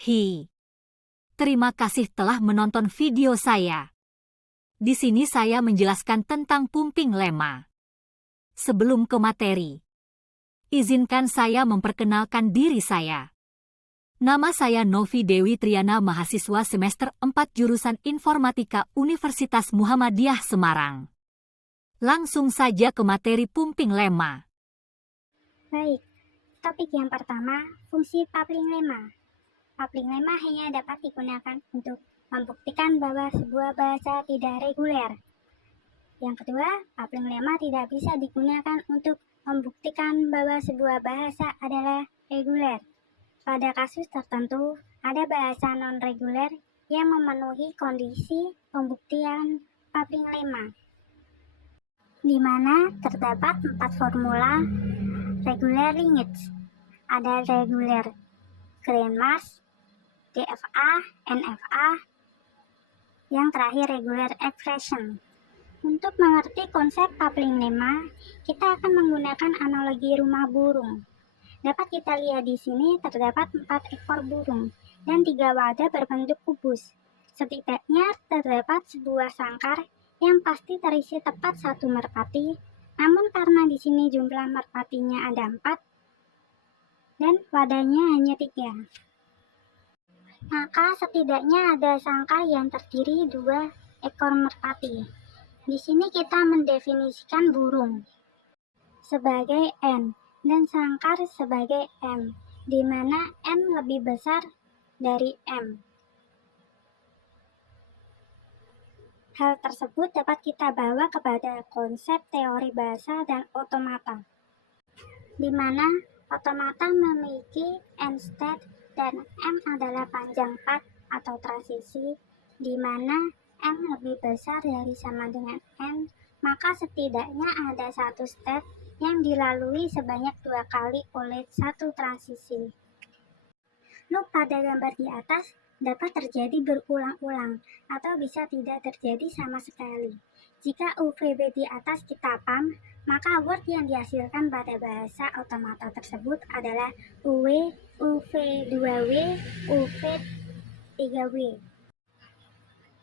Hi, terima kasih telah menonton video saya. Di sini saya menjelaskan tentang pumping lemma. Sebelum ke materi, izinkan saya memperkenalkan diri saya. Nama saya Novi Dewi Triana, mahasiswa semester 4 jurusan Informatika Universitas Muhammadiyah Semarang. Langsung saja ke materi pumping lemma. Baik, topik yang pertama, fungsi coupling lemma. Coupling lemma hanya dapat digunakan untuk membuktikan bahwa sebuah bahasa tidak reguler. Yang kedua, coupling lemma tidak bisa digunakan untuk membuktikan bahwa sebuah bahasa adalah reguler. Pada kasus tertentu, ada bahasa non-reguler yang memenuhi kondisi pembuktian coupling lemma, di mana terdapat 4 formula regular linkage. Ada regular grammar, DFA, NFA, yang terakhir regular expression. Untuk mengerti konsep coupling lemma, kita akan menggunakan analogi rumah burung. Dapat kita lihat di sini terdapat 4 ekor burung dan 3 wadah berbentuk kubus. Setidaknya terdapat sebuah sangkar yang pasti terisi tepat 1 merpati, namun karena di sini jumlah merpatinya ada 4 dan wadahnya hanya 3. Maka setidaknya ada sangkar yang terdiri 2 ekor merpati. Di sini kita mendefinisikan burung sebagai N dan sangkar sebagai M, di mana N lebih besar dari M. Hal tersebut dapat kita bawa kepada konsep teori bahasa dan otomata, di mana otomata memiliki N state dan M adalah panjang path atau transisi, di mana M lebih besar dari sama dengan N, maka setidaknya ada 1 step yang dilalui sebanyak 2 kali oleh 1 transisi. Loop pada gambar di atas dapat terjadi berulang-ulang atau bisa tidak terjadi sama sekali. Jika UVW di atas kita pump, maka word yang dihasilkan pada bahasa otomata tersebut adalah UW, UV2W, UV3W.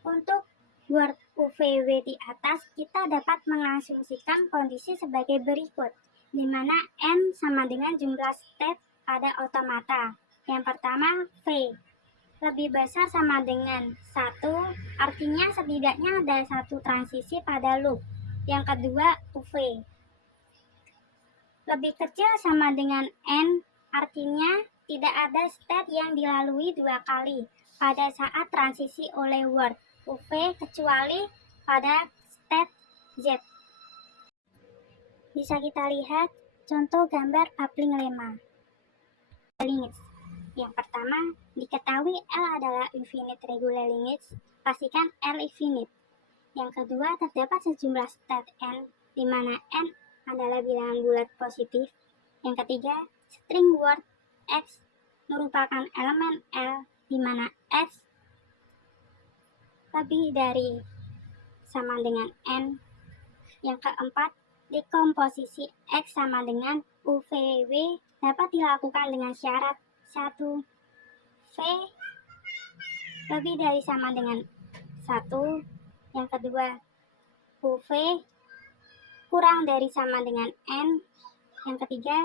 Untuk word UVW di atas, kita dapat mengasumsikan kondisi sebagai berikut, di mana N sama dengan jumlah step pada otomata. Yang pertama, V lebih besar sama dengan 1, artinya setidaknya ada 1 transisi pada loop. Yang kedua, UV lebih kecil sama dengan N, artinya tidak ada step yang dilalui 2 kali pada saat transisi oleh word UV kecuali pada step Z. Bisa kita lihat contoh gambar coupling lemma. Yang pertama, diketahui L adalah infinite regular linkage, pastikan L infinite. Yang kedua, terdapat sejumlah state N, di mana N adalah bilangan bulat positif. Yang ketiga, string word X merupakan elemen L, di mana X lebih dari sama dengan N. Yang keempat, dekomposisi X sama dengan UVW dapat dilakukan dengan syarat 1. V lebih dari sama dengan 1. Yang kedua, UV kurang dari sama dengan N. Yang ketiga,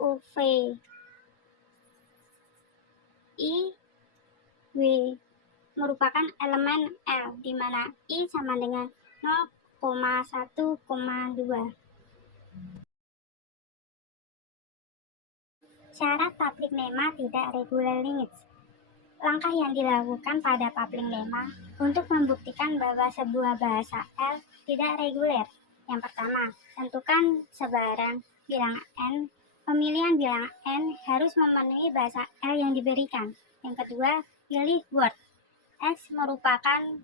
UV I W merupakan elemen L, di mana I sama dengan 0,1,2. Syarat coupling lemma tidak regular linkage. Langkah yang dilakukan pada coupling lemma untuk membuktikan bahwa sebuah bahasa L tidak reguler. Yang pertama, tentukan sebarang bilangan N. Pemilihan bilangan N harus memenuhi bahasa L yang diberikan. Yang kedua, pilih word X merupakan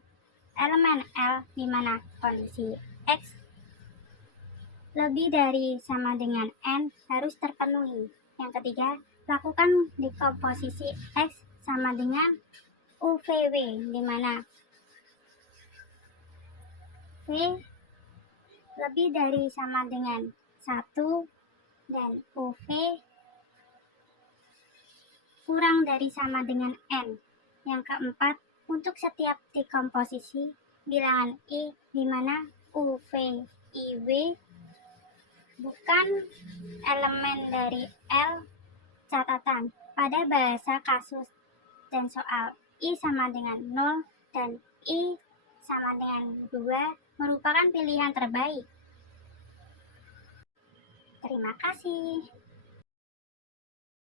elemen L, di mana kondisi X lebih dari sama dengan N harus terpenuhi. Yang ketiga, lakukan dekomposisi X sama dengan UVW, di mana V lebih dari sama dengan 1 dan UV kurang dari sama dengan N. Yang keempat, untuk setiap dekomposisi bilangan I di mana U, V, I, W bukan elemen dari L, catatan pada bahasa kasus dan soal I sama dengan 0 dan I sama dengan 2 merupakan pilihan terbaik. Terima kasih.